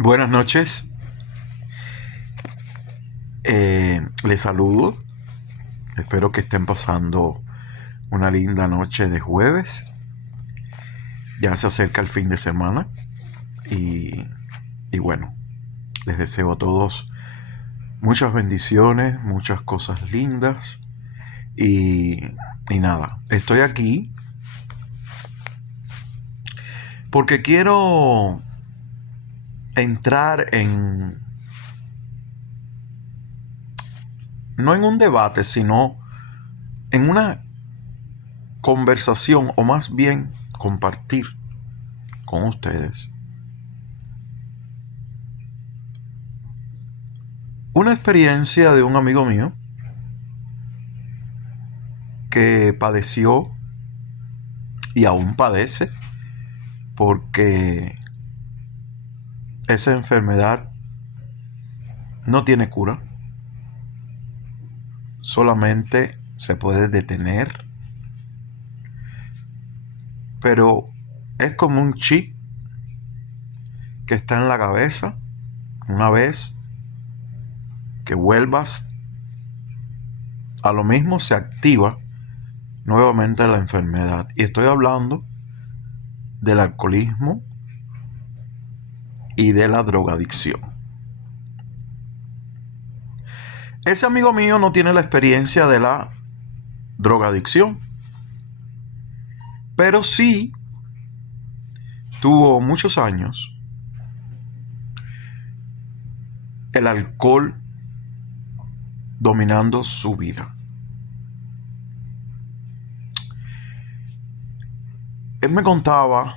Buenas noches, les saludo, espero que estén pasando una linda noche de jueves, ya se acerca el fin de semana y, y bueno, les deseo a todos muchas bendiciones, muchas cosas lindas y, y nada, estoy aquí porque quiero entrar no en un debate, sino en una conversación o más bien compartir con ustedes una experiencia de un amigo mío que padeció y aún padece porque esa enfermedad no tiene cura, solamente se puede detener, pero es como un chip que está en la cabeza. Una vez que vuelvas a lo mismo, se activa nuevamente la enfermedad. Y estoy hablando del alcoholismo y de la drogadicción. Ese amigo mío no tiene la experiencia de la drogadicción, pero sí tuvo muchos años el alcohol dominando su vida. Él me contaba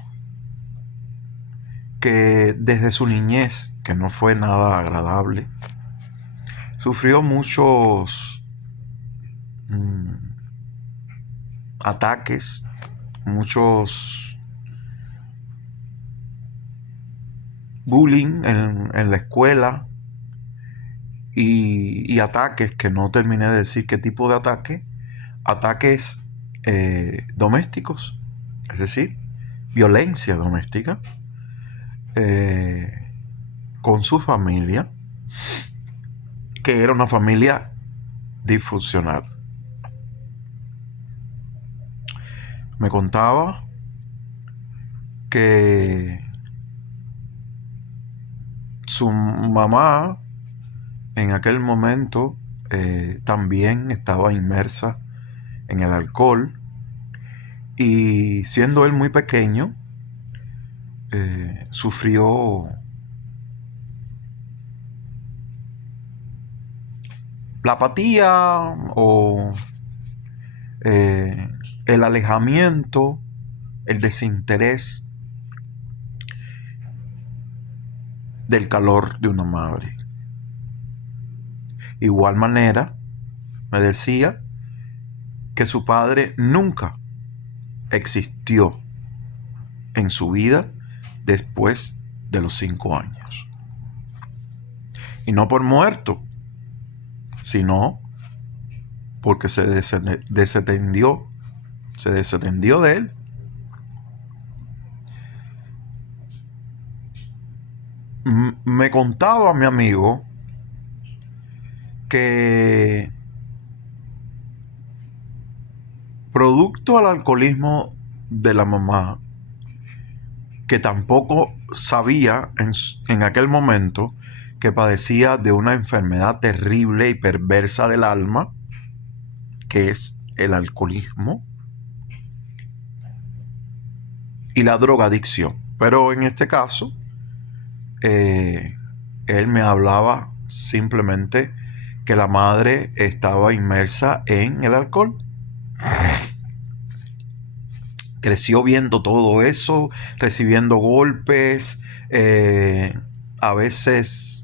que desde su niñez, que no fue nada agradable, sufrió muchos ataques, muchos bullying en la escuela y ataques que no terminé de decir qué tipo de ataques domésticos, es decir, violencia doméstica con su familia, que era una familia disfuncional. Me contaba que su mamá en aquel momento también estaba inmersa en el alcohol y siendo él muy pequeño sufrió la apatía o el alejamiento, el desinterés del calor de una madre. Igual manera, me decía que su padre nunca existió en su vida después de los 5 años. Y no por muerto, sino porque se desatendió de él. Me contaba mi amigo que producto al alcoholismo de la mamá, que tampoco sabía en aquel momento que padecía de una enfermedad terrible y perversa del alma, que es el alcoholismo y la drogadicción. Pero en este caso, él me hablaba simplemente que la madre estaba inmersa en el alcohol. Creció viendo todo eso, recibiendo golpes, a veces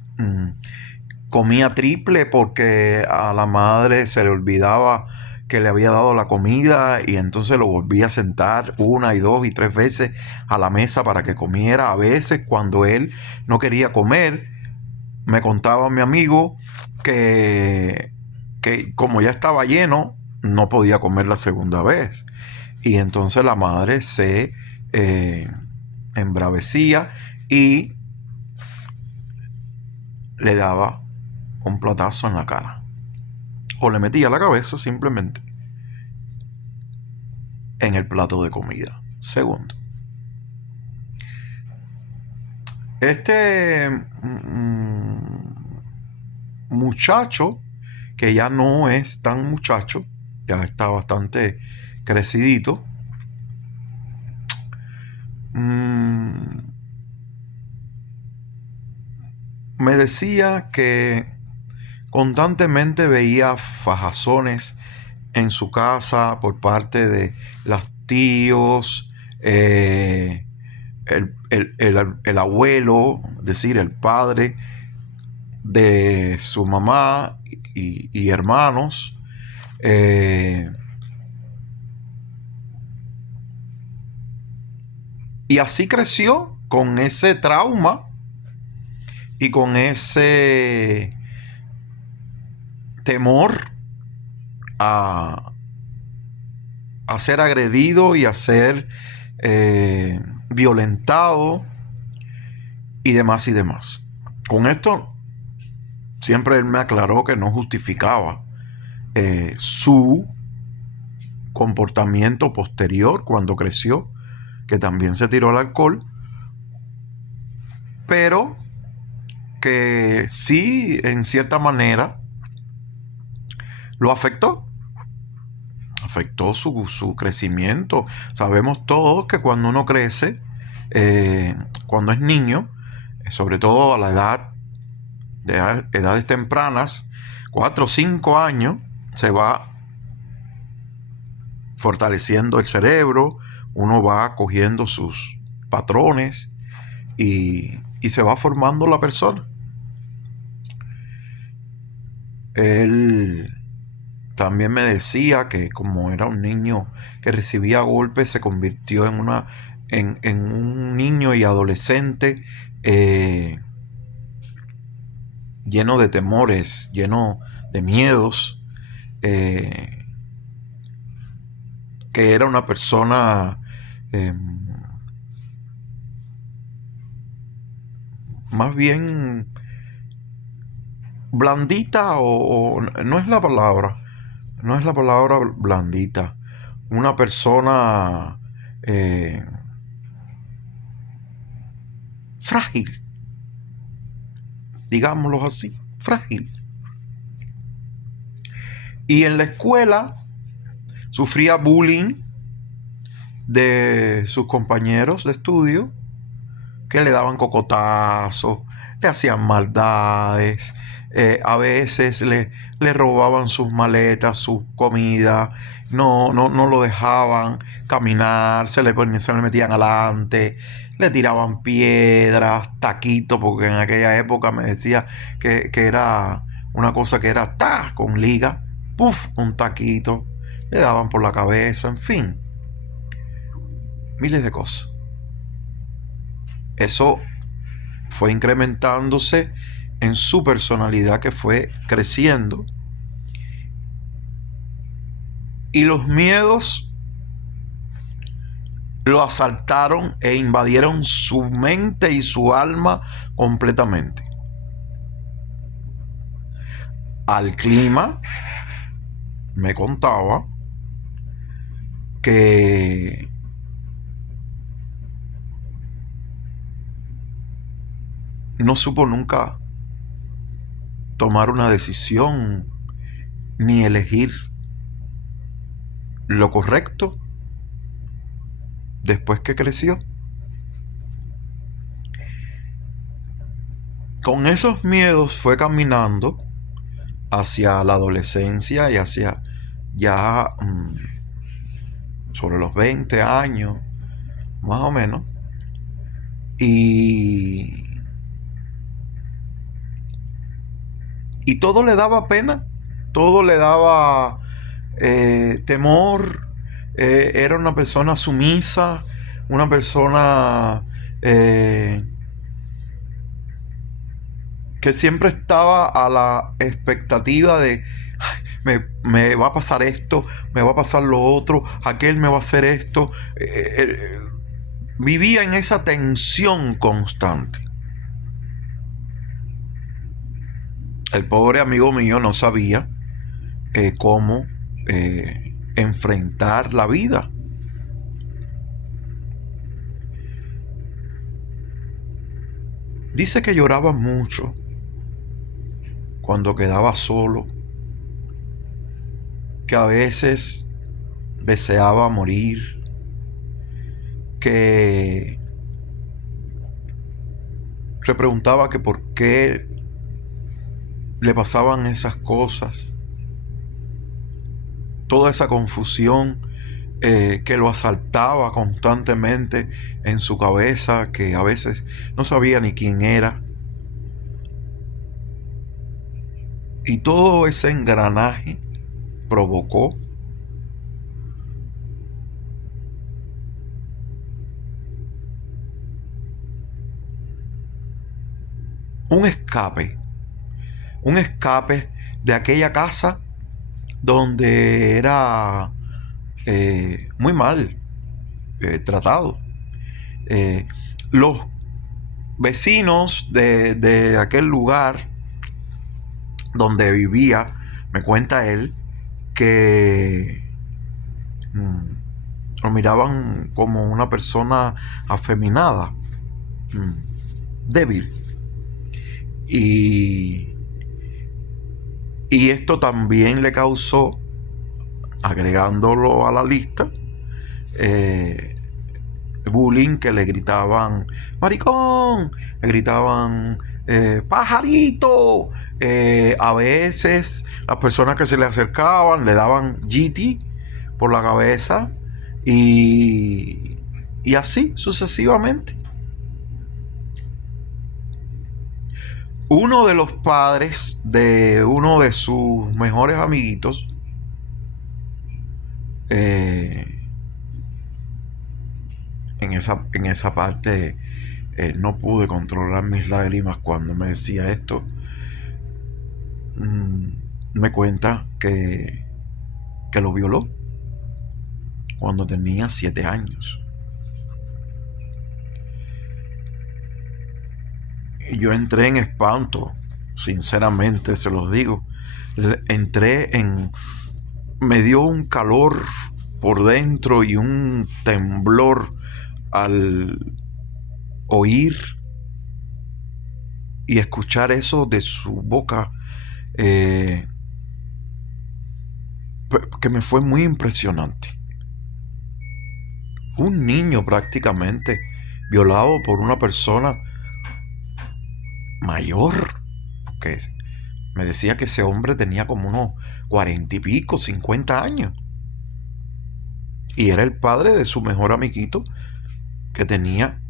comía triple porque a la madre se le olvidaba que le había dado la comida y entonces lo volvía a sentar 1 y 2 y 3 veces a la mesa para que comiera. A veces cuando él no quería comer, me contaba mi amigo que como ya estaba lleno, no podía comer la segunda vez. Y entonces la madre se embravecía y le daba un platazo en la cara. O le metía la cabeza simplemente en el plato de comida. Segundo, este muchacho, que ya no es tan muchacho, ya está bastante crecidito, me decía que constantemente veía fajazones en su casa por parte de los tíos, el abuelo, es decir, el padre de su mamá y hermanos. Y así creció con ese trauma y con ese temor a ser agredido y a ser violentado y demás y demás. Con esto siempre él me aclaró que no justificaba su comportamiento posterior cuando creció, que también se tiró al alcohol, pero que sí, en cierta manera, lo afectó su crecimiento. Sabemos todos que cuando uno crece, cuando es niño, sobre todo a la edad de edades tempranas, 4 o 5 años, se va fortaleciendo el cerebro, uno va cogiendo sus patrones y se va formando la persona. Él también me decía que como era un niño que recibía golpes, se convirtió en un niño y adolescente lleno de temores, lleno de miedos, que era una persona más bien blandita, o no es la palabra, no es la palabra blandita, una persona frágil, digámoslo así, frágil. Y en la escuela sufría bullying de sus compañeros de estudio, que le daban cocotazos, le hacían maldades, a veces le robaban sus maletas, su comida, no lo dejaban caminar, se le metían adelante, le tiraban piedras, taquitos, porque en aquella época me decía que era una cosa que era con liga, puff, un taquito, le daban por la cabeza, en fin, miles de cosas. Eso fue incrementándose en su personalidad, que fue creciendo, y los miedos lo asaltaron e invadieron su mente y su alma completamente. Al clima, me contaba que no supo nunca tomar una decisión ni elegir lo correcto después que creció. Con esos miedos fue caminando hacia la adolescencia y hacia ya sobre los 20 años, más o menos. Y todo le daba pena, todo le daba temor. Era una persona sumisa, una persona que siempre estaba a la expectativa de me va a pasar esto, me va a pasar lo otro, aquel me va a hacer esto. Vivía en esa tensión constante. El pobre amigo mío no sabía cómo enfrentar la vida. Dice que lloraba mucho cuando quedaba solo, que a veces deseaba morir, que se preguntaba que por qué le pasaban esas cosas, toda esa confusión que lo asaltaba constantemente en su cabeza, que a veces no sabía ni quién era. Y todo ese engranaje provocó un escape, un escape de aquella casa donde era muy mal tratado. Los vecinos de aquel lugar donde vivía, me cuenta él, que lo miraban como una persona afeminada, débil. Y esto también le causó, agregándolo a la lista, bullying, que le gritaban maricón, le gritaban pajarito. A veces las personas que se le acercaban le daban GT por la cabeza y así sucesivamente. Uno de los padres de uno de sus mejores amiguitos en esa parte no pude controlar mis lágrimas cuando me decía esto. Me cuenta que lo violó cuando tenía 7 años. Y yo entré en espanto, sinceramente se los digo. Me dio un calor por dentro y un temblor al oír y escuchar eso de su boca, que me fue muy impresionante. Un niño prácticamente violado por una persona mayor, porque me decía que ese hombre tenía como unos 40 y pico, 50 años. Y era el padre de su mejor amiguito, que tenía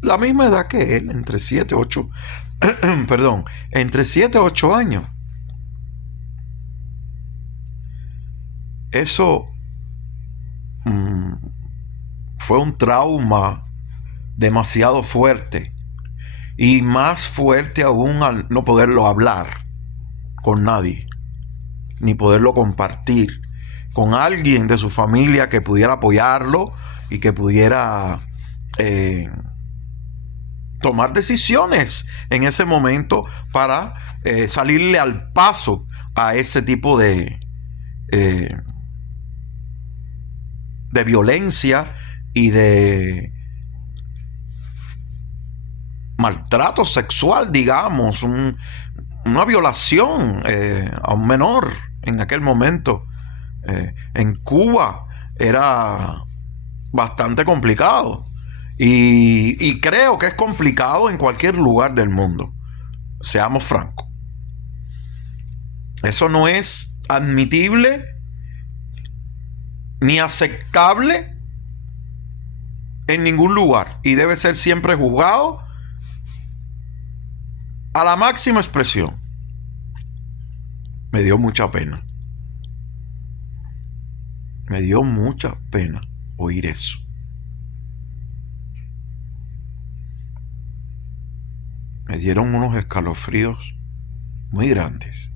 la misma edad que él, entre 7 8 perdón, entre 7 8 años. Eso fue un trauma demasiado fuerte, y más fuerte aún al no poderlo hablar con nadie, ni poderlo compartir con alguien de su familia que pudiera apoyarlo y que pudiera tomar decisiones en ese momento para salirle al paso a ese tipo de violencia y de maltrato sexual, digamos, una violación a un menor en aquel momento. En Cuba era bastante complicado, y creo que es complicado en cualquier lugar del mundo, seamos francos. Eso no es admitible ni aceptable en ningún lugar, y debe ser siempre juzgado a la máxima expresión. Me dio mucha pena. Me dio mucha pena oír eso. Me dieron unos escalofríos muy grandes.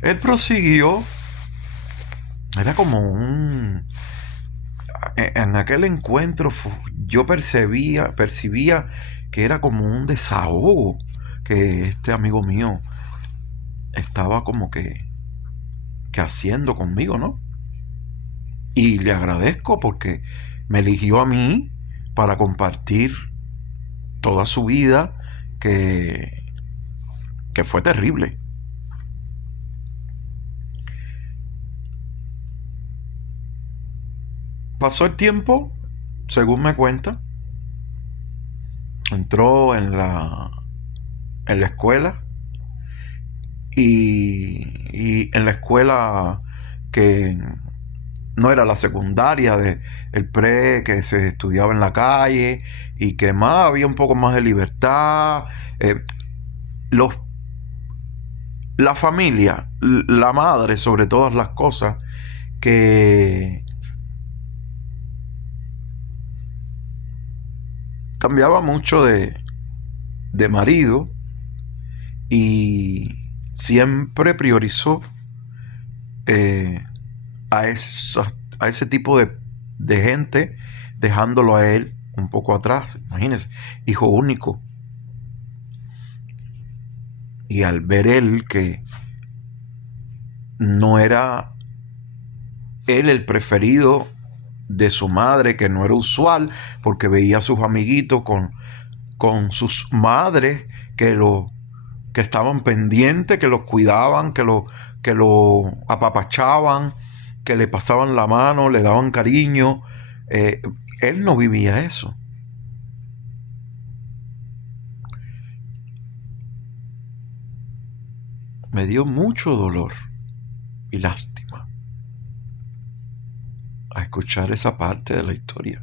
Él prosiguió. Era como en aquel encuentro yo percibía que era como un desahogo que este amigo mío estaba como que haciendo conmigo, ¿no? Y le agradezco porque me eligió a mí para compartir toda su vida que fue terrible. Pasó el tiempo, según me cuenta, entró en la escuela y en la escuela que no era la secundaria el pre que se estudiaba en la calle y que más había un poco más de libertad. Los, la familia, la madre sobre todas las cosas, que cambiaba mucho de marido y siempre priorizó eh, a ese tipo de gente, dejándolo a él un poco atrás. Imagínense, hijo único. Y al ver él que no era él el preferido de su madre, que no era usual, porque veía a sus amiguitos con sus madres que estaban pendientes, que los cuidaban, que lo apapachaban, que le pasaban la mano, le daban cariño. Eh, Él no vivía eso. Me dio mucho dolor y lástima a escuchar esa parte de la historia.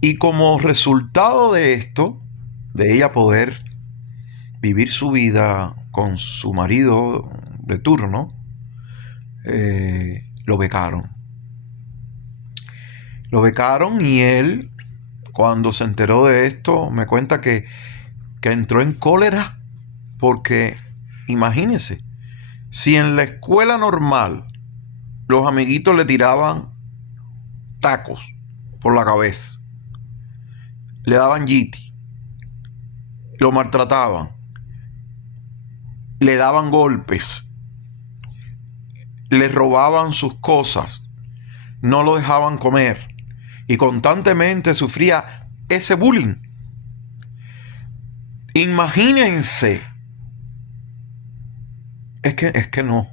Y como resultado de esto, de ella poder vivir su vida con su marido de turno, lo becaron. Lo becaron y él, cuando se enteró de esto, me cuenta que entró en cólera porque, imagínense, si en la escuela normal los amiguitos le tiraban tacos por la cabeza, le daban yiti, lo maltrataban, le daban golpes, le robaban sus cosas, no lo dejaban comer y constantemente sufría ese bullying. Imagínense, es que no,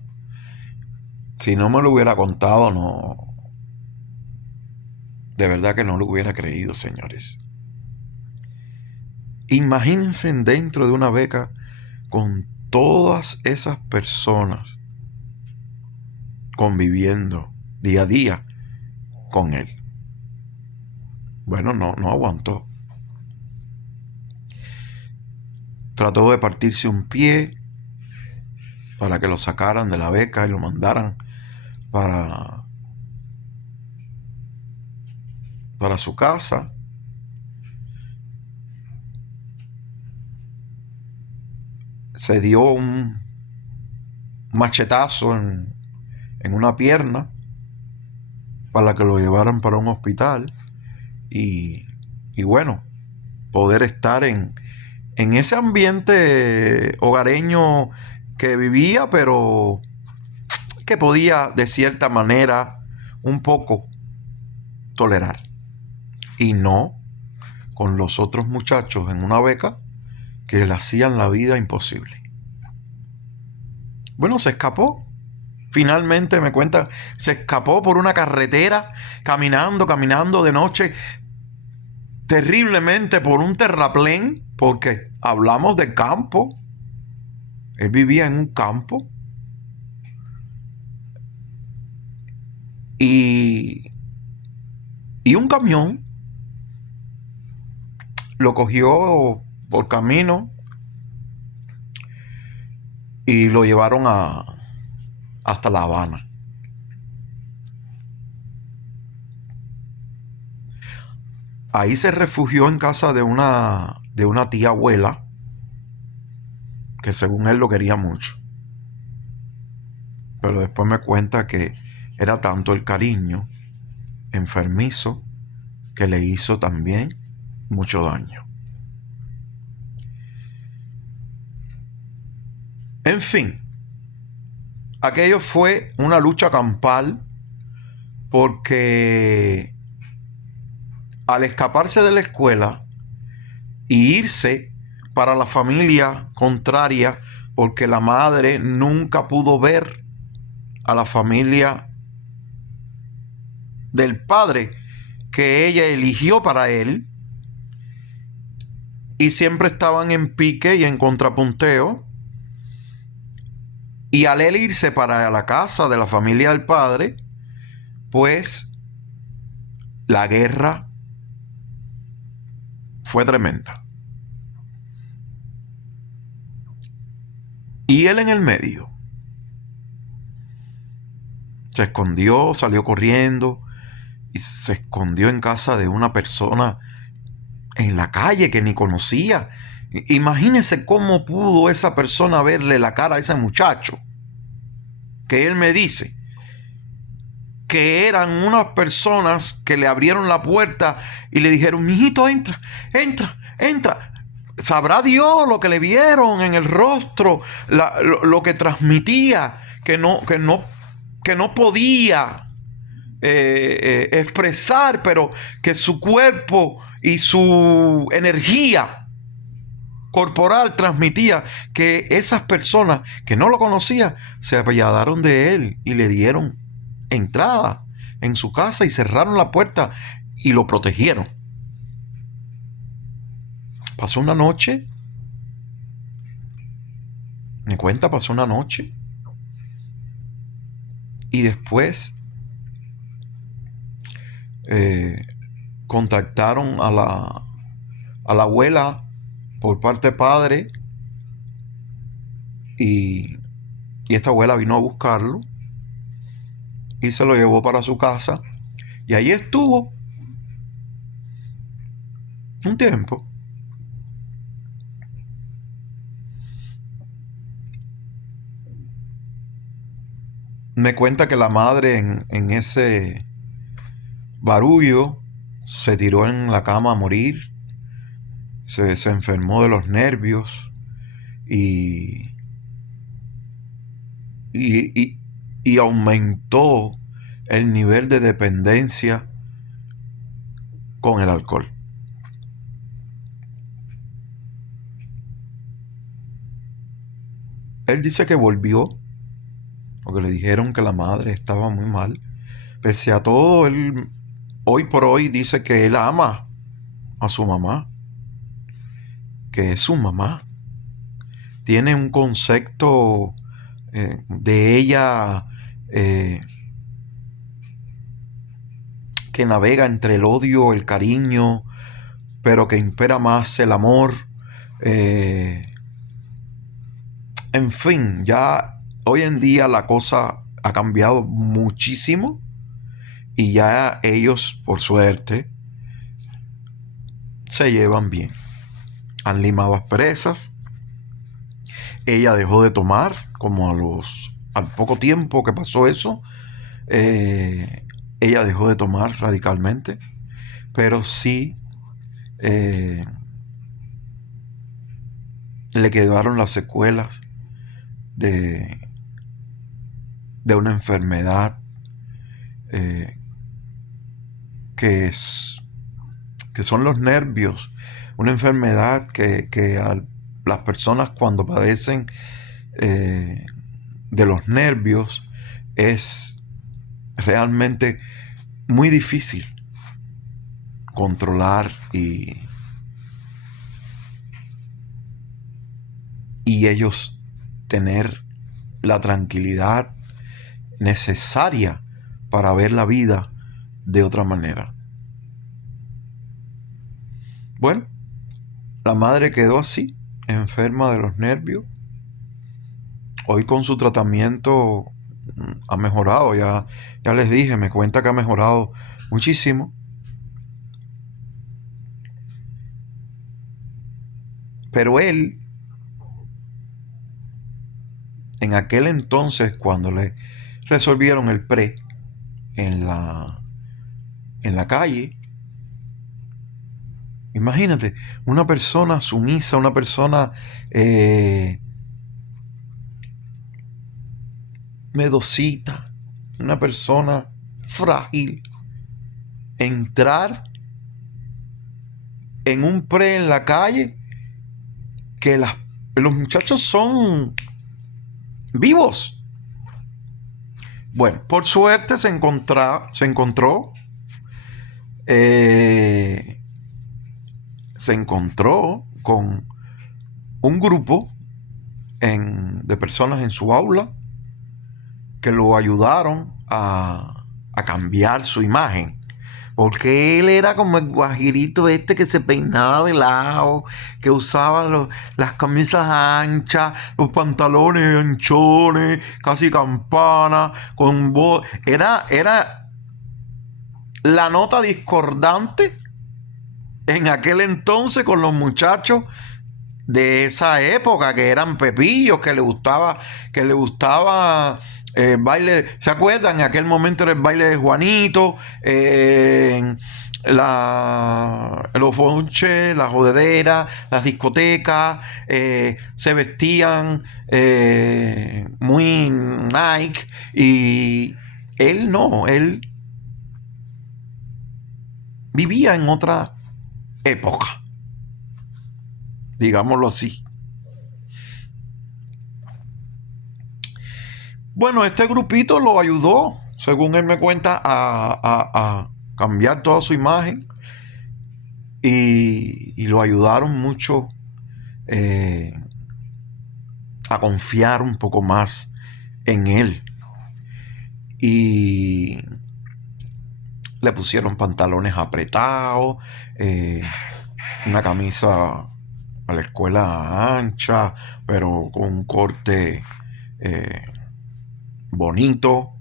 si no me lo hubiera contado, no, de verdad que no lo hubiera creído, señores. Imagínense dentro de una beca con todas esas personas conviviendo día a día con él. Bueno, no aguantó. Trató de partirse un pie para que lo sacaran de la beca y lo mandaran para su casa. Se dio un machetazo en una pierna para que lo llevaran para un hospital y bueno, poder estar en ese ambiente hogareño que vivía, pero que podía de cierta manera un poco tolerar. Y no con los otros muchachos en una beca que le hacían la vida imposible. Bueno, se escapó. Finalmente me cuentan, se escapó por una carretera, caminando de noche, terriblemente por un terraplén, porque hablamos de campo. Él vivía en un campo. Y un camión lo cogió por camino y lo llevaron hasta La Habana. Ahí se refugió en casa de una tía abuela que según él lo quería mucho. Pero después me cuenta que era tanto el cariño enfermizo que le hizo también mucho daño. En fin, aquello fue una lucha campal porque al escaparse de la escuela y irse para la familia contraria, porque la madre nunca pudo ver a la familia del padre que ella eligió para él, y siempre estaban en pique y en contrapunteo. Y al él irse para la casa de la familia del padre, pues la guerra fue tremenda. Y él en el medio se escondió, salió corriendo y se escondió en casa de una persona en la calle que ni conocía. Imagínense cómo pudo esa persona verle la cara a ese muchacho, que él me dice que eran unas personas que le abrieron la puerta y le dijeron: mijito, entra, entra, entra. Sabrá Dios lo que le vieron en el rostro, lo que transmitía, que no podía expresar, pero que su cuerpo y su energía corporal transmitía que esas personas que no lo conocían se apiadaron de él y le dieron entrada en su casa y cerraron la puerta y lo protegieron. Pasó una noche, me cuenta, pasó una noche y después contactaron a la abuela por parte de padre, y esta abuela vino a buscarlo y se lo llevó para su casa, y ahí estuvo un tiempo. Me cuenta que la madre en ese barullo se tiró en la cama a morir, se enfermó de los nervios y, y aumentó el nivel de dependencia con el alcohol. Él dice que volvió porque le dijeron que la madre estaba muy mal. Pese a todo, él hoy por hoy dice que él ama a su mamá, que es su mamá. Tiene un concepto de ella que navega entre el odio, el cariño, pero que impera más el amor. En fin, ya hoy en día la cosa ha cambiado muchísimo y ya ellos, por suerte, se llevan bien. Han limado asperezas. Ella dejó de tomar como al poco tiempo que pasó eso. Ella dejó de tomar radicalmente, pero sí le quedaron las secuelas de una enfermedad que son los nervios. Una enfermedad que a las personas cuando padecen de los nervios es realmente muy difícil controlar y ellos tener la tranquilidad necesaria para ver la vida de otra manera. Bueno, la madre quedó así, enferma de los nervios. Hoy con su tratamiento ha mejorado, ya les dije, me cuenta que ha mejorado muchísimo. Pero él en aquel entonces, cuando le resolvieron el pre en la calle, imagínate, una persona sumisa, una persona medosita, una persona frágil, entrar en un pre en la calle, que los muchachos son vivos. Bueno, por suerte se encontró con un grupo de personas en su aula que lo ayudaron a cambiar su imagen. Porque él era como el guajirito este que se peinaba de lado, que usaba las camisas anchas, los pantalones anchones, casi campana, con voz. Era la nota discordante en aquel entonces con los muchachos de esa época, que eran pepillos, que le gustaba el baile. ¿Se acuerdan? En aquel momento era el baile de Juanito, los bonches, la jodedera, las discotecas, se vestían muy Nike, y él vivía en otra época, digámoslo así. Bueno, este grupito lo ayudó, según él me cuenta, a cambiar toda su imagen, y lo ayudaron mucho a confiar un poco más en él. Y le pusieron pantalones apretados, una camisa a la escuela ancha, pero con un corte bonito.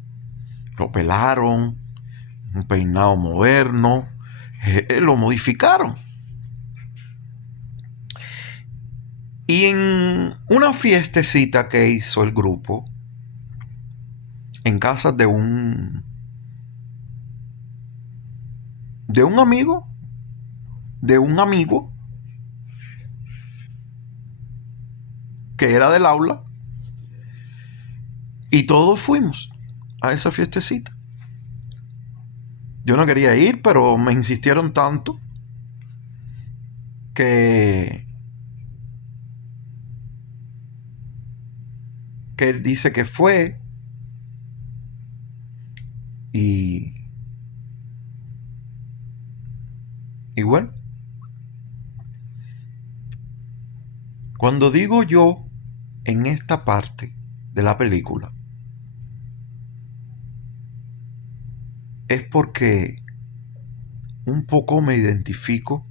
Lo pelaron, un peinado moderno, lo modificaron. Y en una fiestecita que hizo el grupo en casa de un amigo que era del aula, y todos fuimos a esa fiestecita. Yo no quería ir, pero me insistieron tanto que él dice que fue. Y bueno, cuando digo yo en esta parte de la película, es porque un poco me identifico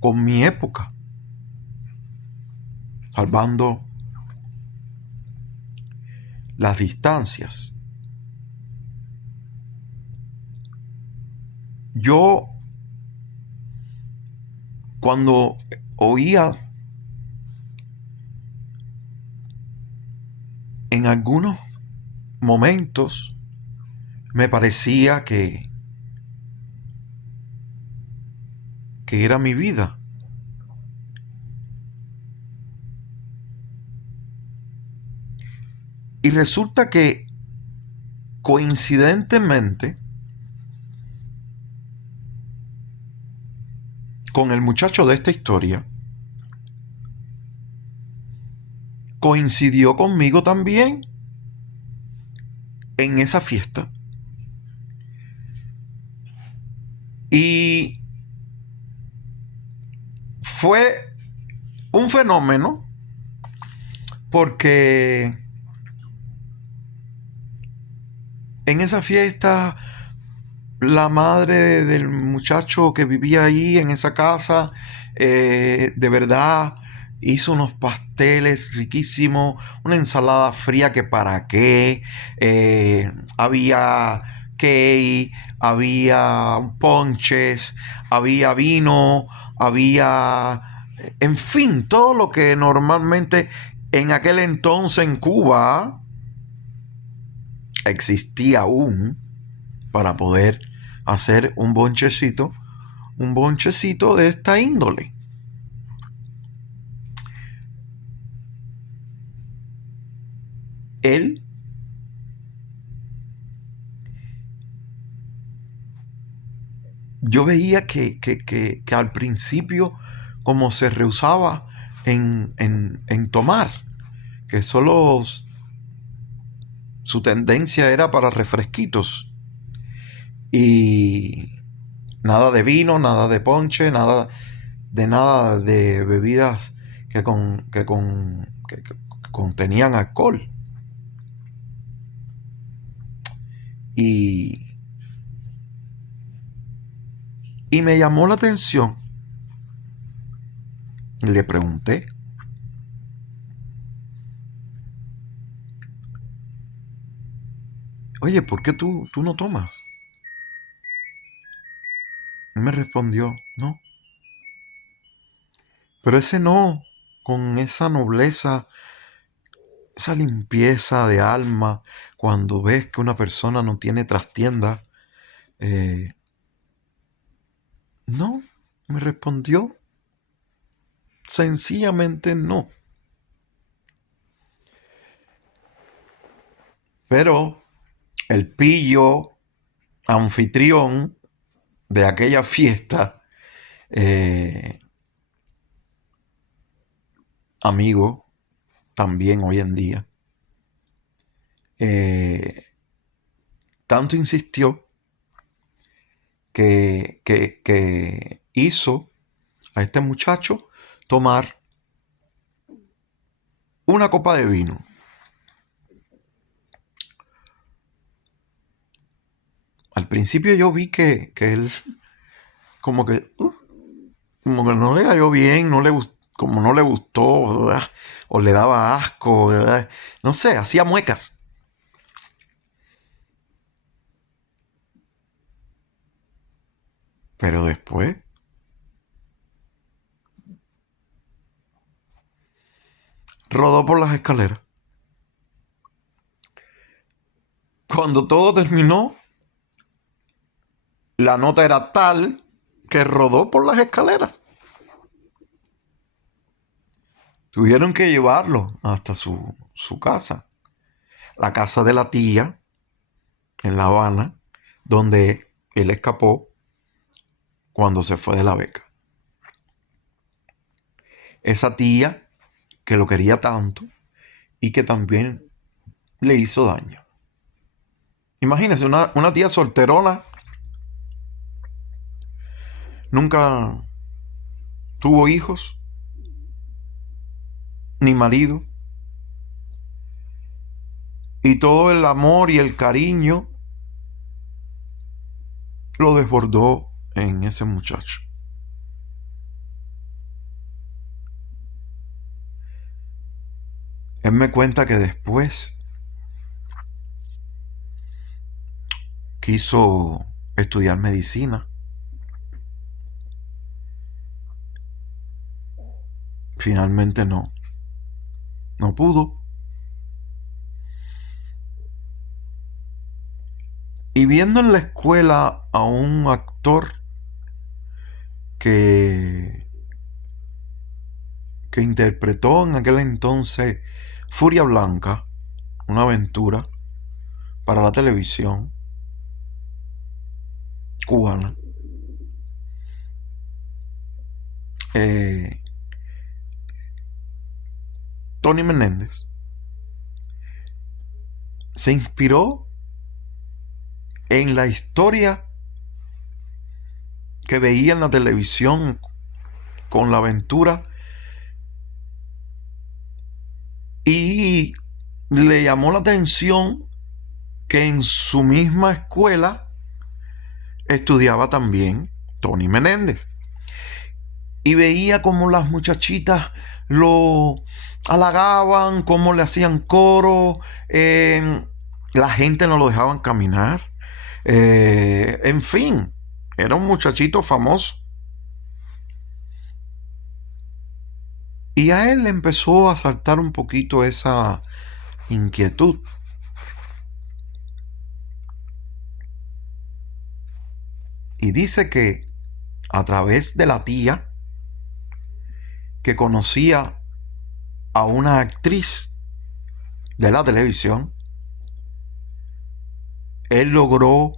con mi época, salvando las distancias. Yo, cuando oía en algunos momentos, me parecía que era mi vida. Y resulta que, coincidentemente, con el muchacho de esta historia, coincidió conmigo también en esa fiesta. Y fue un fenómeno, porque en esa fiesta la madre del muchacho que vivía ahí en esa casa, de verdad hizo unos pasteles riquísimos, una ensalada fría que para qué, había cake, había ponches, había vino, había, en fin, todo lo que normalmente En aquel entonces en Cuba existía aún para poder hacer un bonchecito de esta índole. Él yo veía que al principio como se rehusaba en tomar, que solo su tendencia era para refresquitos y nada de vino, nada de ponche, nada de bebidas que contenían alcohol. Y, y me llamó la atención. Le pregunté, oye, ¿por qué tú no tomas? Y me respondió, no. Pero ese no, con esa nobleza, esa limpieza de alma, cuando ves que una persona no tiene trastienda, no, me respondió, sencillamente no. Pero el pillo anfitrión de aquella fiesta, amigo también hoy en día, tanto insistió que hizo a este muchacho tomar una copa de vino. Al principio yo vi que él como que no le cayó bien, como no le gustó, ¿verdad? O le daba asco, ¿verdad? No sé, hacía muecas. Pero después rodó por las escaleras. Cuando todo terminó, la nota era tal que rodó por las escaleras. Tuvieron que llevarlo hasta su casa, la casa de la tía en La Habana, donde él escapó cuando se fue de la beca. Esa tía que lo quería tanto y que también le hizo daño. Imagínense, una tía solterona, nunca tuvo hijos, ni marido, y todo el amor y el cariño lo desbordó en ese muchacho. Él me cuenta que después quiso estudiar medicina. Finalmente no pudo. Y viendo en la escuela a un actor que interpretó en aquel entonces Furia Blanca, una aventura para la televisión cubana, Tony Menéndez se inspiró en la historia que veía en la televisión con la aventura y le llamó la atención que en su misma escuela estudiaba también Tony Menéndez y veía como las muchachitas lo halagaban, cómo le hacían coro, la gente no lo dejaban caminar, en fin, era un muchachito famoso. Y a él le empezó a saltar un poquito esa inquietud. Y dice que a través de la tía, que conocía a una actriz de la televisión, él logró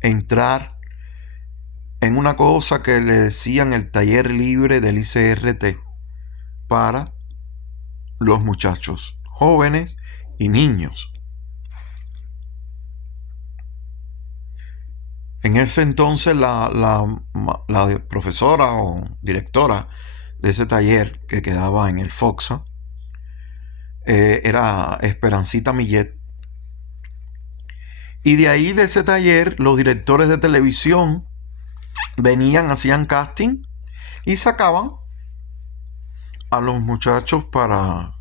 entrar en una cosa que le decían el taller libre del ICRT para los muchachos jóvenes y niños. En ese entonces la profesora o directora de ese taller que quedaba en el Foxa era Esperancita Millet. Y de ahí, de ese taller, los directores de televisión venían, hacían casting y sacaban a los muchachos para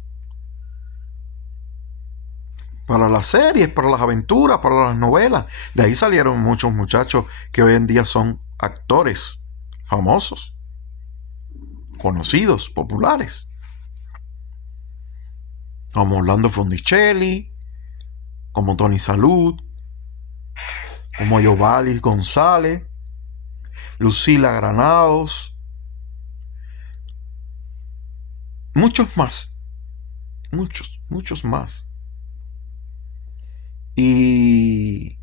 las series, para las aventuras, para las novelas. De ahí salieron muchos muchachos que hoy en día son actores famosos, conocidos, populares, como Orlando Fondicelli, como Tony Salud, como Yovalis González, Lucila Granados, muchos más, muchos más. Y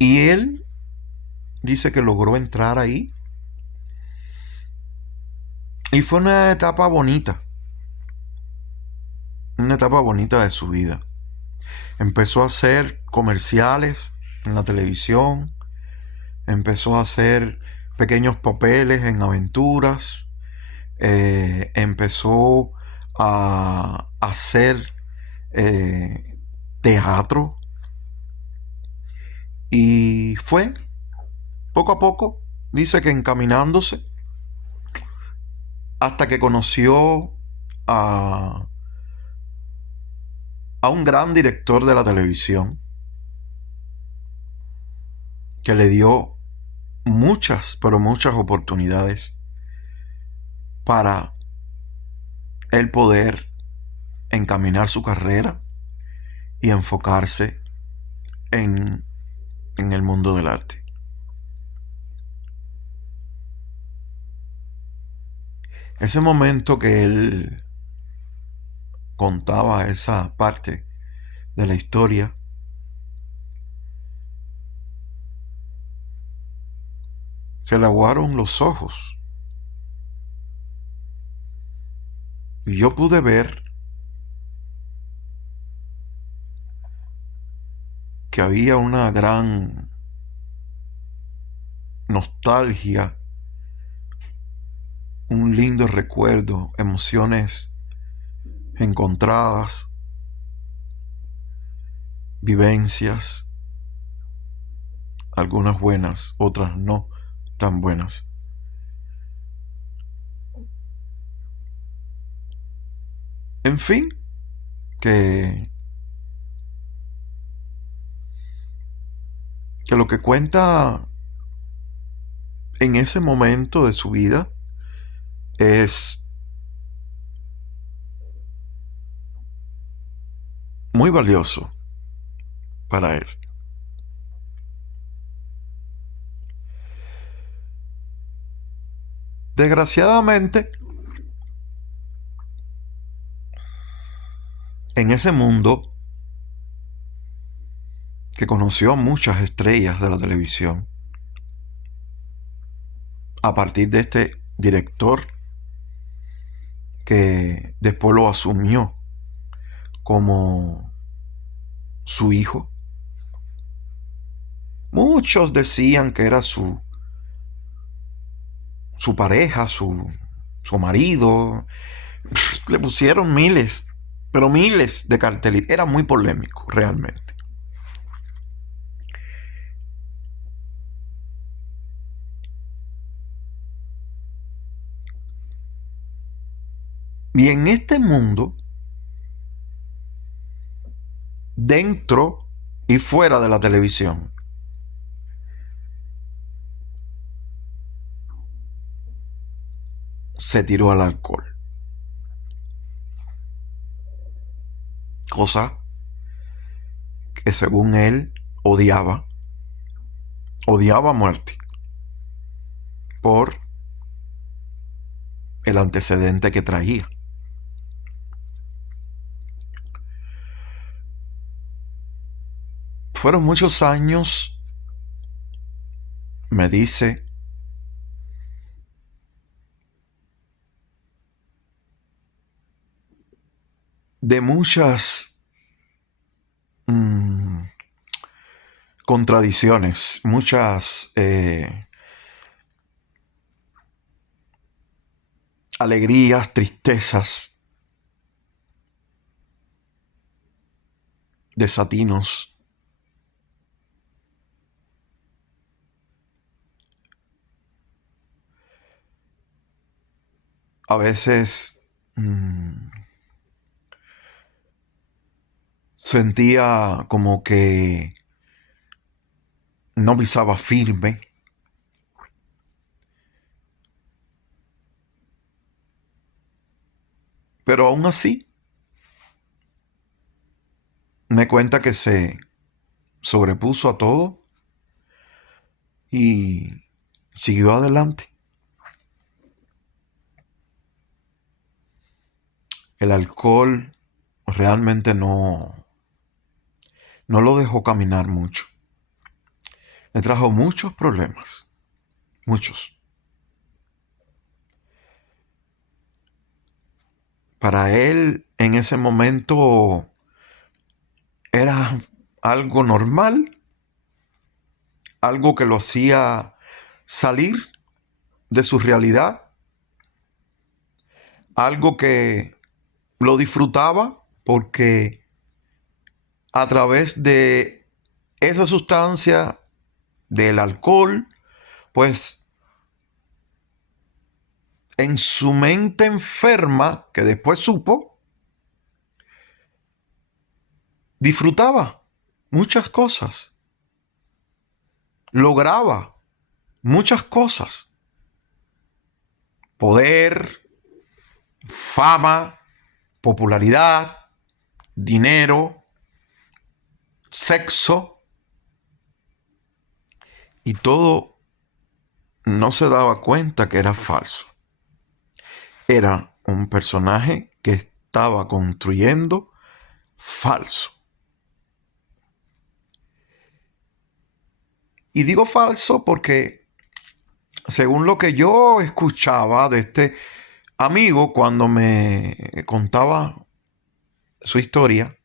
él dice que logró entrar ahí. Y fue una etapa bonita de su vida. Empezó a hacer comerciales en la televisión, empezó a hacer pequeños papeles en aventuras, empezó a hacer teatro, y fue poco a poco, dice que encaminándose, hasta que conoció a un gran director de la televisión que le dio muchas, pero muchas oportunidades para él poder encaminar su carrera y enfocarse en el mundo del arte. Ese momento que él contaba esa parte de la historia, se le aguaron los ojos. Y yo pude ver que había una gran nostalgia, un lindo recuerdo, emociones encontradas, vivencias, algunas buenas, otras no tan buenas. En fin, que lo que cuenta en ese momento de su vida es muy valioso para él. Desgraciadamente, en ese mundo que conoció a muchas estrellas de la televisión, a partir de este director que después lo asumió como su hijo, muchos decían que era su pareja, su marido. Le pusieron miles, pero miles de cartelitos. Era muy polémico, realmente. Y en este mundo, dentro y fuera de la televisión, se tiró al alcohol. Cosa que según él odiaba a muerte por el antecedente que traía. Fueron muchos años, me dice, de muchas contradicciones, muchas alegrías, tristezas, desatinos. A veces sentía como que no pisaba firme. Pero aún así, me cuenta que se sobrepuso a todo y siguió adelante. El alcohol realmente no lo dejó caminar mucho. Le trajo muchos problemas, muchos. Para él, en ese momento, era algo normal, algo que lo hacía salir de su realidad, algo que lo disfrutaba porque a través de esa sustancia del alcohol, pues en su mente enferma, que después supo, disfrutaba muchas cosas, lograba muchas cosas, poder, fama, popularidad, dinero, sexo, y todo no se daba cuenta que era falso. Era un personaje que estaba construyendo falso. Y digo falso porque, según lo que yo escuchaba de este amigo cuando me contaba su historia,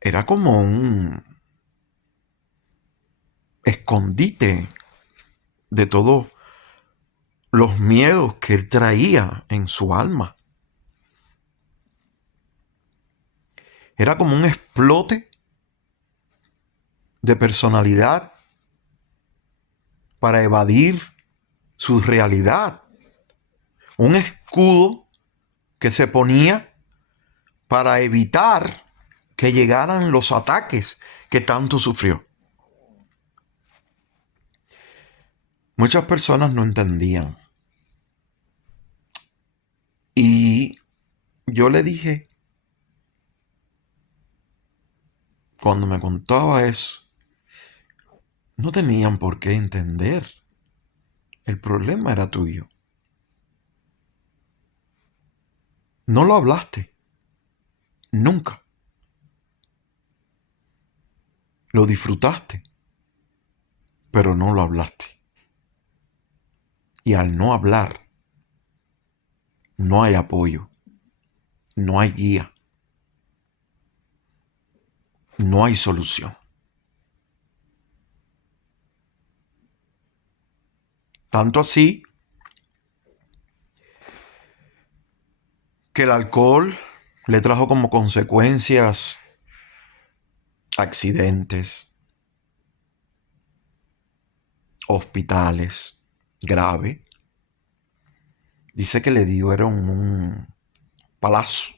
era como un escondite de todos los miedos que él traía en su alma. Era como un explote de personalidad para evadir su realidad. Un escudo que se ponía para evitar que llegaran los ataques que tanto sufrió. Muchas personas no entendían. Y yo le dije, cuando me contaba eso, no tenían por qué entender. El problema era tuyo. No lo hablaste. Nunca. Lo disfrutaste, pero no lo hablaste. Y al no hablar, no hay apoyo, no hay guía, no hay solución. Tanto así que el alcohol le trajo como consecuencias accidentes, hospitales, grave. Dice que le dieron un palazo,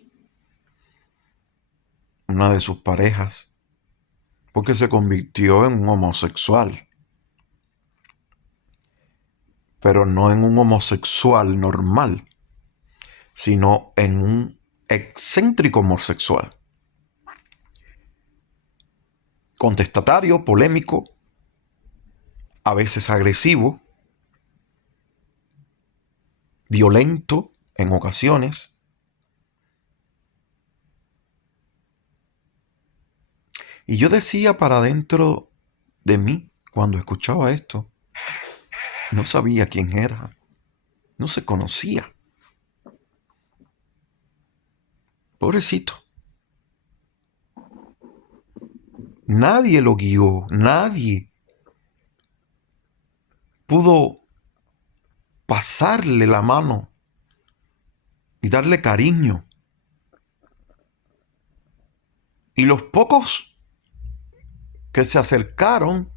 una de sus parejas, porque se convirtió en un homosexual, pero no en un homosexual normal, sino en un excéntrico homosexual. Contestatario, polémico, a veces agresivo, violento en ocasiones. Y yo decía para dentro de mí, cuando escuchaba esto, no sabía quién era, no se conocía. Pobrecito. Nadie lo guió, nadie pudo pasarle la mano y darle cariño. Y los pocos que se acercaron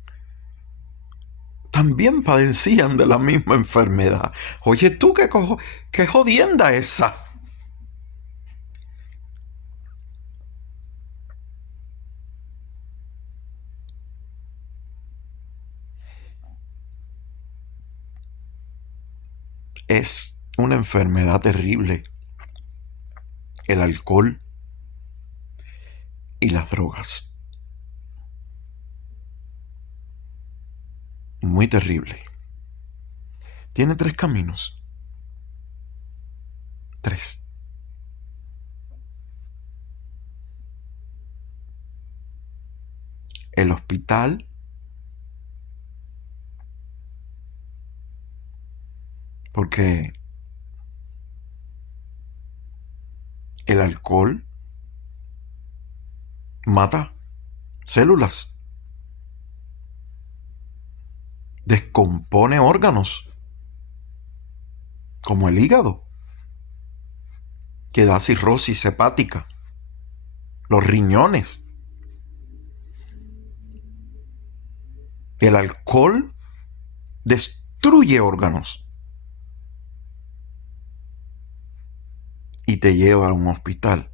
también padecían de la misma enfermedad. Oye, tú, qué jodienda esa. Es una enfermedad terrible. El alcohol y las drogas. Muy terrible. Tiene tres caminos. Tres. El hospital, porque el alcohol mata células, descompone órganos, como el hígado, que da cirrosis hepática, los riñones. El alcohol destruye órganos y te lleva a un hospital.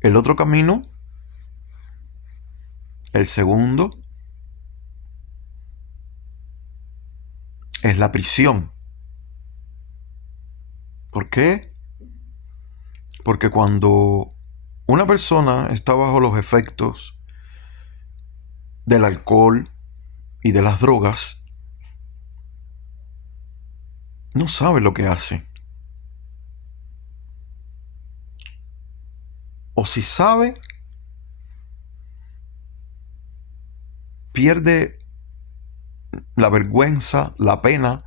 El otro camino, el segundo, es la prisión. ¿Por qué? Porque cuando una persona está bajo los efectos del alcohol y de las drogas, no sabe lo que hace. O si sabe, pierde la vergüenza, la pena,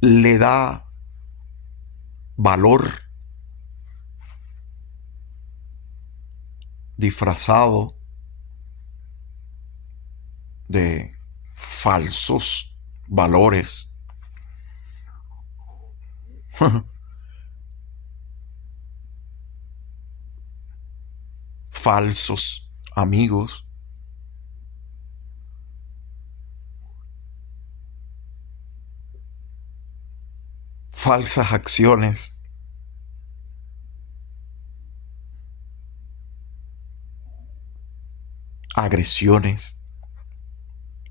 le da valor disfrazado de falsos valores. Falsos amigos. Falsas acciones. Agresiones.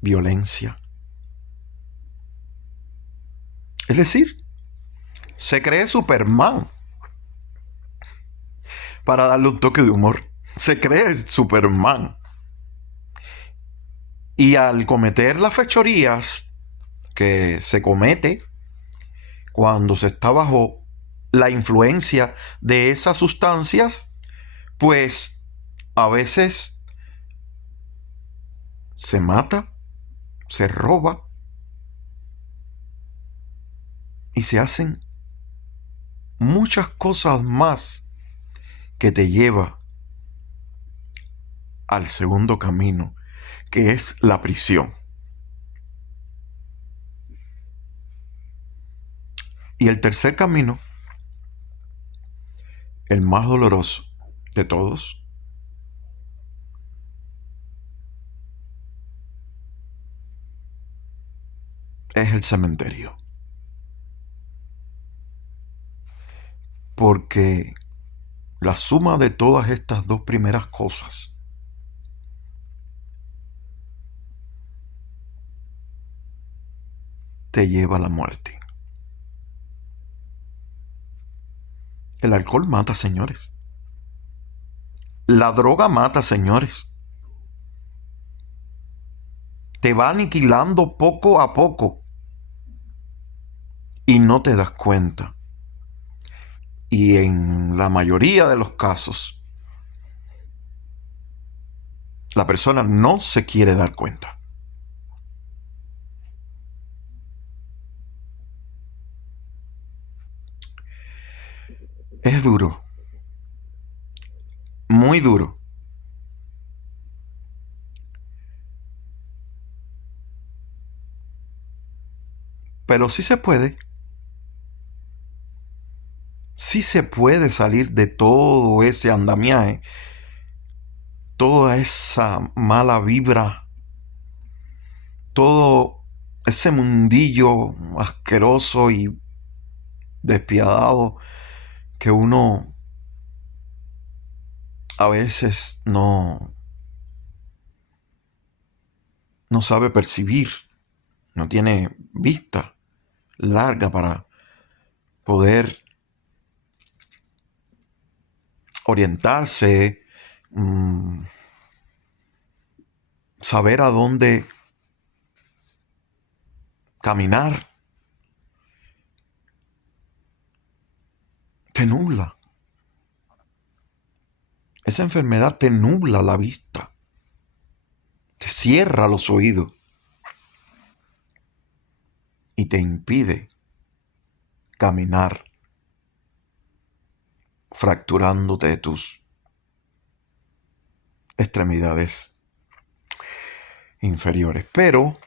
Violencia. Es decir, se cree Superman. Para darle un toque de humor. Se cree Superman. Y al cometer las fechorías que se comete cuando se está bajo la influencia de esas sustancias, pues a veces se mata, se roba y se hacen muchas cosas más que te lleva al segundo camino, que es la prisión. Y el tercer camino, el más doloroso de todos, es el cementerio. Porque la suma de todas estas dos primeras cosas te lleva a la muerte. El alcohol mata, señores. La droga mata, señores. Te va aniquilando poco a poco y no te das cuenta. Y en la mayoría de los casos, la persona no se quiere dar cuenta. Es duro, muy duro. Pero sí se puede. Sí se puede salir de todo ese andamiaje, toda esa mala vibra, todo ese mundillo asqueroso y despiadado que uno a veces no sabe percibir, no tiene vista larga para poder orientarse, saber a dónde caminar. Te nubla. Esa enfermedad te nubla la vista, te cierra los oídos y te impide caminar, fracturándote de tus extremidades inferiores. Pero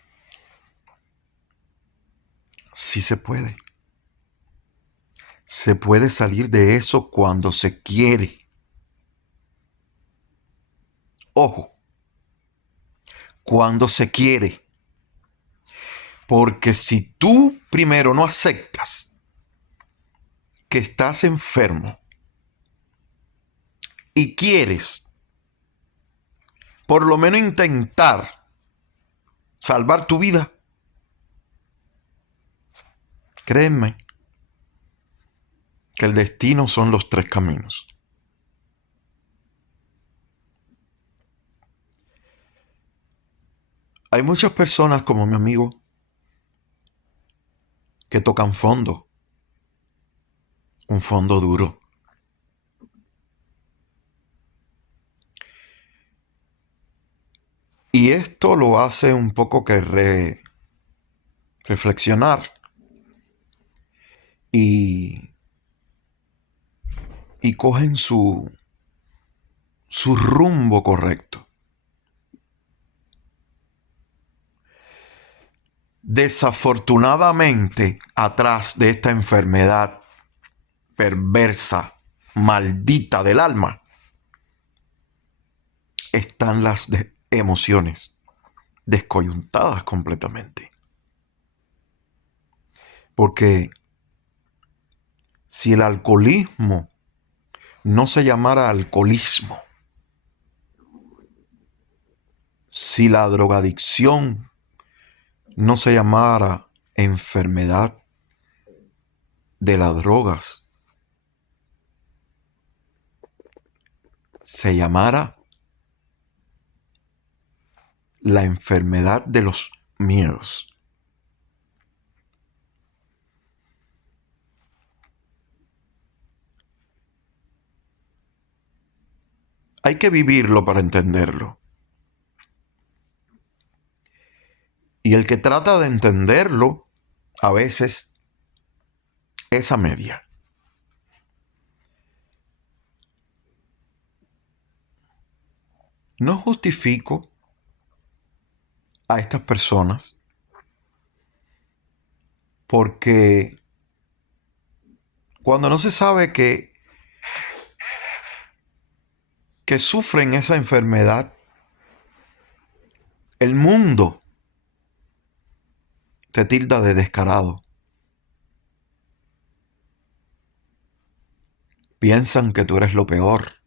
sí se puede. Se puede salir de eso cuando se quiere. Ojo, cuando se quiere. Porque si tú primero no aceptas que estás enfermo y quieres por lo menos intentar salvar tu vida, créeme que el destino son los tres caminos. Hay muchas personas como mi amigo que tocan fondo, un fondo duro. Y esto lo hace un poco que reflexionar y cogen su rumbo correcto. Desafortunadamente, atrás de esta enfermedad perversa, maldita del alma, están las emociones descoyuntadas completamente. Porque si el alcoholismo no se llamara alcoholismo, si la drogadicción no se llamara enfermedad de las drogas, se llamara la enfermedad de los miedos. Hay que vivirlo para entenderlo. Y el que trata de entenderlo, a veces, es a media. No justifico a estas personas porque cuando no se sabe que sufren esa enfermedad, el mundo te tilda de descarado. Piensan que tú eres lo peor,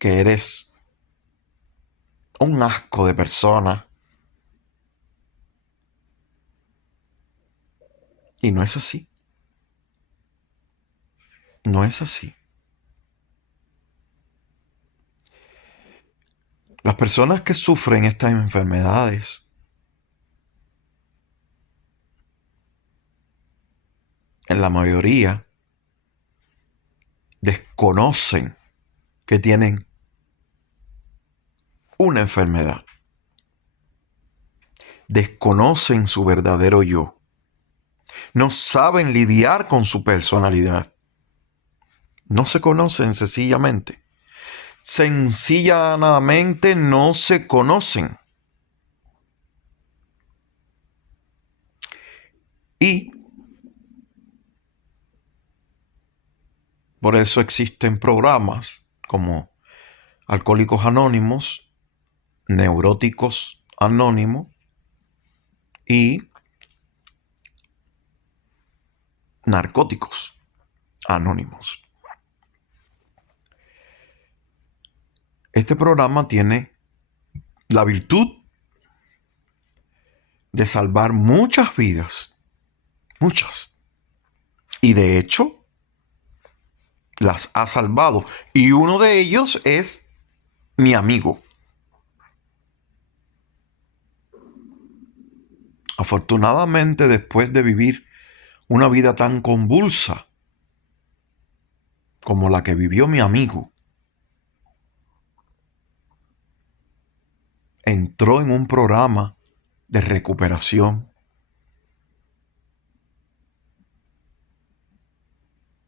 que eres un asco de persona. Y no es así. No es así. Las personas que sufren estas enfermedades, en la mayoría, desconocen que tienen una enfermedad. Desconocen su verdadero yo. No saben lidiar con su personalidad. No se conocen sencillamente. Sencillamente no se conocen. Y por eso existen programas como Alcohólicos Anónimos, Neuróticos Anónimos y Narcóticos Anónimos. Este programa tiene la virtud de salvar muchas vidas, muchas. Y de hecho, las ha salvado. Y uno de ellos es mi amigo. Afortunadamente, después de vivir una vida tan convulsa como la que vivió mi amigo, entró en un programa de recuperación.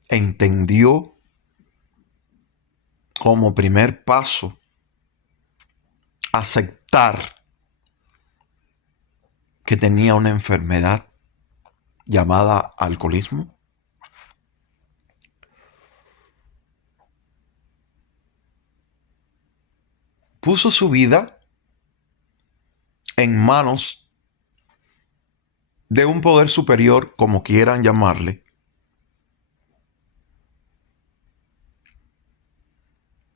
Entendió como primer paso aceptar que tenía una enfermedad llamada alcoholismo. Puso su vida en manos de un poder superior, como quieran llamarle,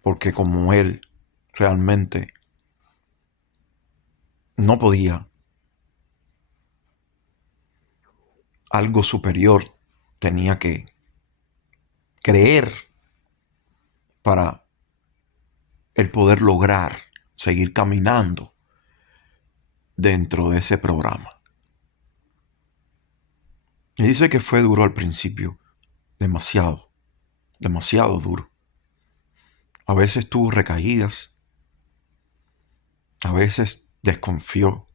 porque como él realmente no podía, algo superior tenía que creer para el poder lograr seguir caminando dentro de ese programa. Y dice que fue duro al principio, demasiado, demasiado duro. A veces tuvo recaídas, a veces desconfió,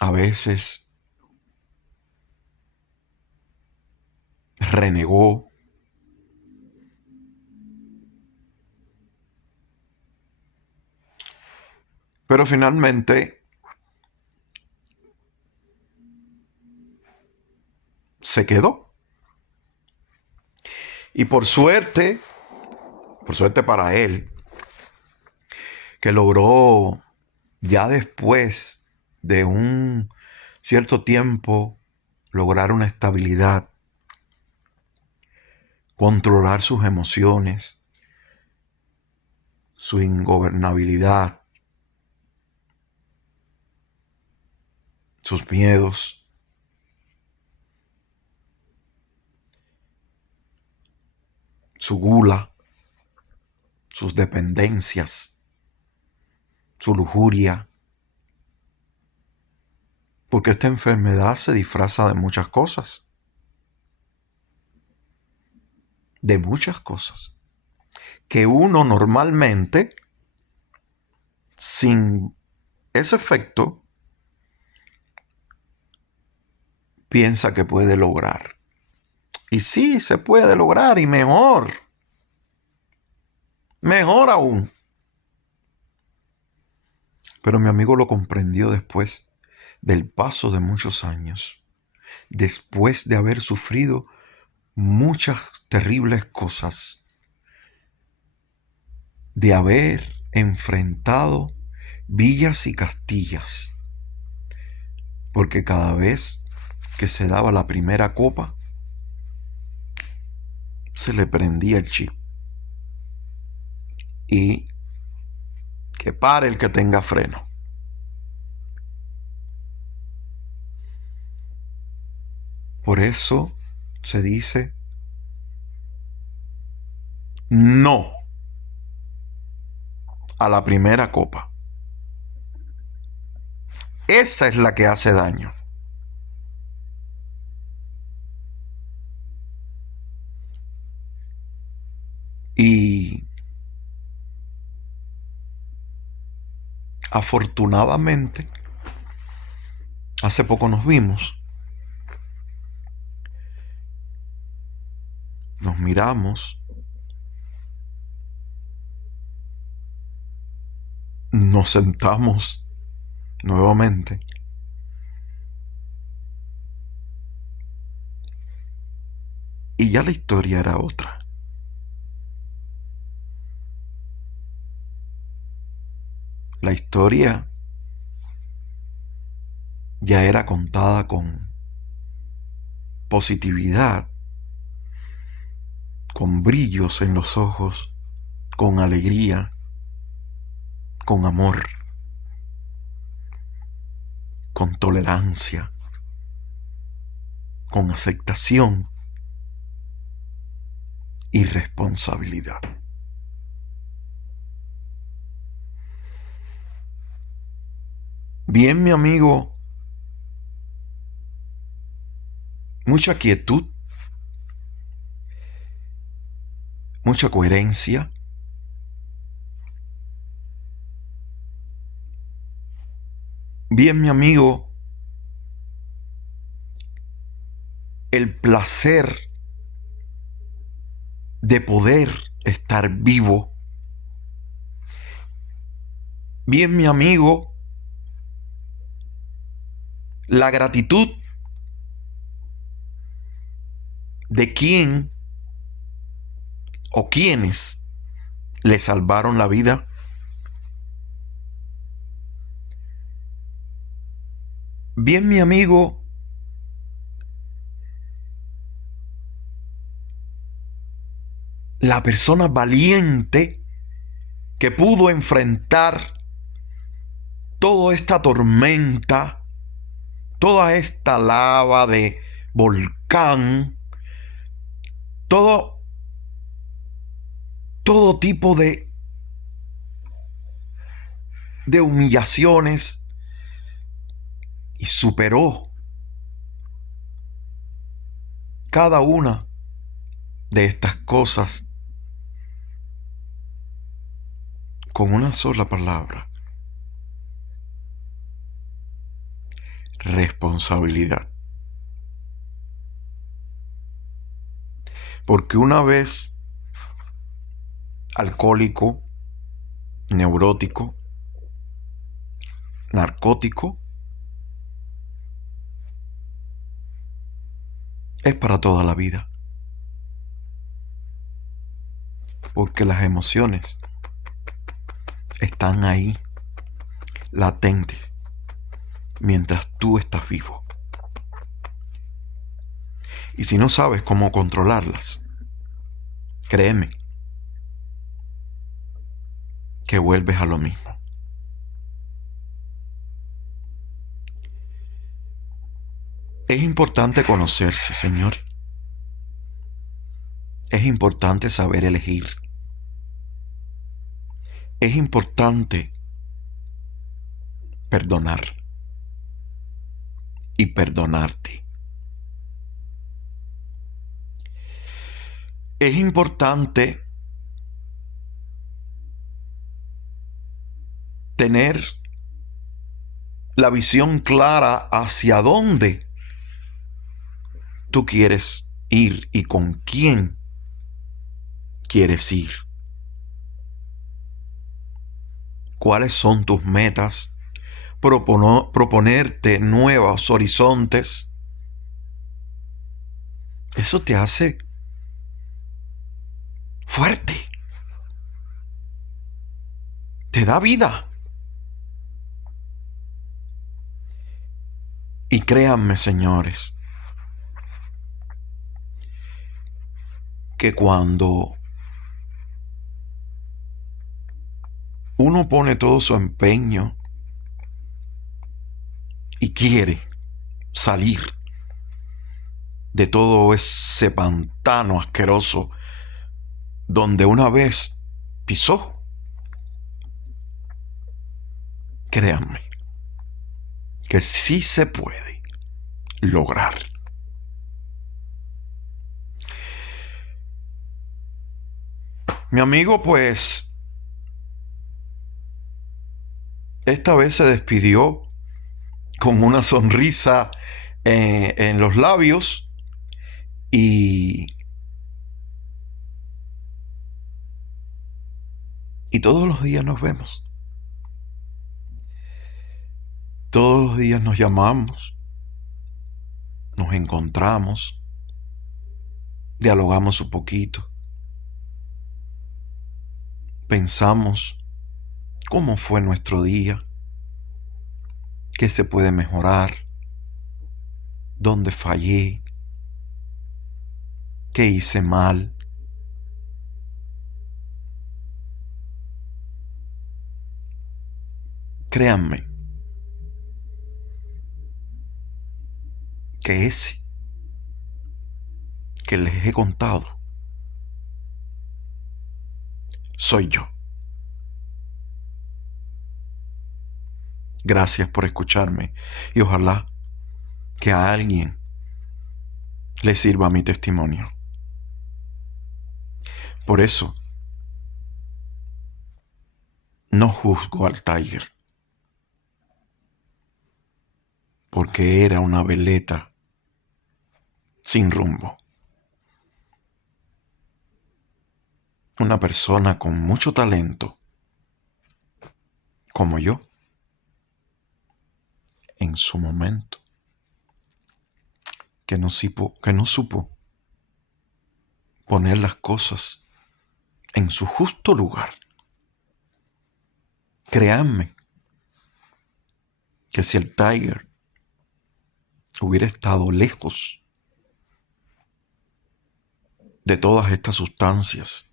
a veces renegó. Pero finalmente se quedó. Y por suerte para él, que logró ya después de un cierto tiempo lograr una estabilidad, controlar sus emociones, su ingobernabilidad, sus miedos. Su gula, sus dependencias, su lujuria. Porque esta enfermedad se disfraza de muchas cosas. De muchas cosas. Que uno normalmente, sin ese efecto, piensa que puede lograr. Y sí, se puede lograr, y mejor. Mejor aún. Pero mi amigo lo comprendió después del paso de muchos años, después de haber sufrido muchas terribles cosas, de haber enfrentado villas y castillas, porque cada vez que se daba la primera copa, se le prendía el chip. Y que pare el que tenga freno. Por eso se dice no a la primera copa. Esa es la que hace daño. Y afortunadamente, hace poco nos vimos, nos miramos, nos sentamos nuevamente y ya la historia era otra. La historia ya era contada con positividad, con brillos en los ojos, con alegría, con amor, con tolerancia, con aceptación y responsabilidad. Bien, mi amigo, mucha quietud, mucha coherencia. Bien, mi amigo, el placer de poder estar vivo. Bien, mi amigo, la gratitud de quien o quienes le salvaron la vida. Bien, mi amigo, la persona valiente que pudo enfrentar toda esta tormenta, toda esta lava de volcán, todo tipo de humillaciones, y superó cada una de estas cosas con una sola palabra: responsabilidad. Porque una vez alcohólico, neurótico, narcótico, es para toda la vida. Porque las emociones están ahí, latentes, mientras tú estás vivo. Y si no sabes cómo controlarlas, créeme que vuelves a lo mismo. Es importante conocerse, Señor. Es importante saber elegir. Es importante perdonar y perdonarte. Es importante tener la visión clara hacia dónde tú quieres ir y con quién quieres ir. ¿Cuáles son tus metas? Proponerte nuevos horizontes. Eso te hace fuerte. Te da vida. Y créanme, señores, que cuando uno pone todo su empeño y quiere salir de todo ese pantano asqueroso donde una vez pisó, créanme que sí se puede lograr. Mi amigo, pues, esta vez se despidió con una sonrisa en los labios y todos los días nos vemos. Todos los días nos llamamos, nos encontramos, dialogamos un poquito, pensamos cómo fue nuestro día, qué se puede mejorar, dónde fallé, qué hice mal. Créanme que ese que les he contado soy yo. Gracias por escucharme y ojalá que a alguien le sirva mi testimonio. Por eso no juzgo al Tiger, porque era una veleta sin rumbo. Una persona con mucho talento, como yo, en su momento, que no supo poner las cosas en su justo lugar. Créanme que si el Tiger hubiera estado lejos de todas estas sustancias,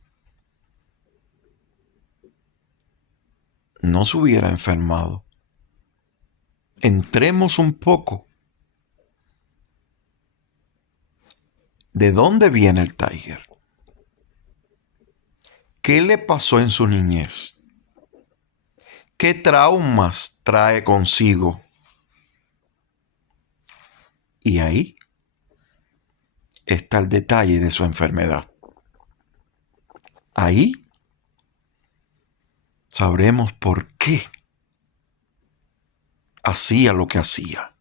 no se hubiera enfermado. Entremos un poco. ¿De dónde viene el Tiger? ¿Qué le pasó en su niñez? ¿Qué traumas trae consigo? Y ahí está el detalle de su enfermedad. Ahí sabremos por qué hacía lo que hacía.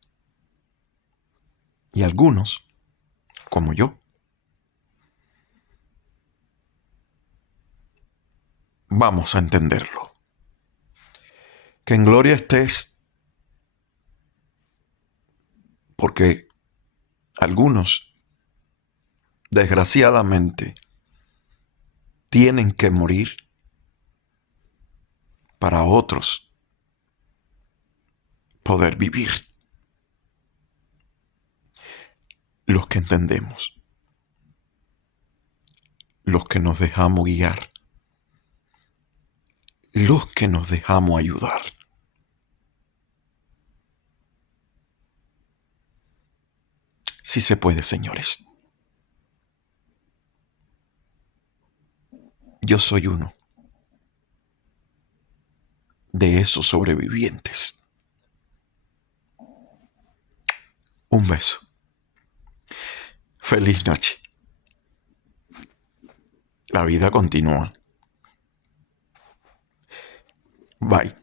Y algunos, como yo, vamos a entenderlo. Que en gloria estés, porque algunos, desgraciadamente, tienen que morir para otros poder vivir. Los que entendemos, los que nos dejamos guiar, los que nos dejamos ayudar. Sí se puede, señores. Yo soy uno de esos sobrevivientes. Un beso. Feliz noche. La vida continúa. Bye.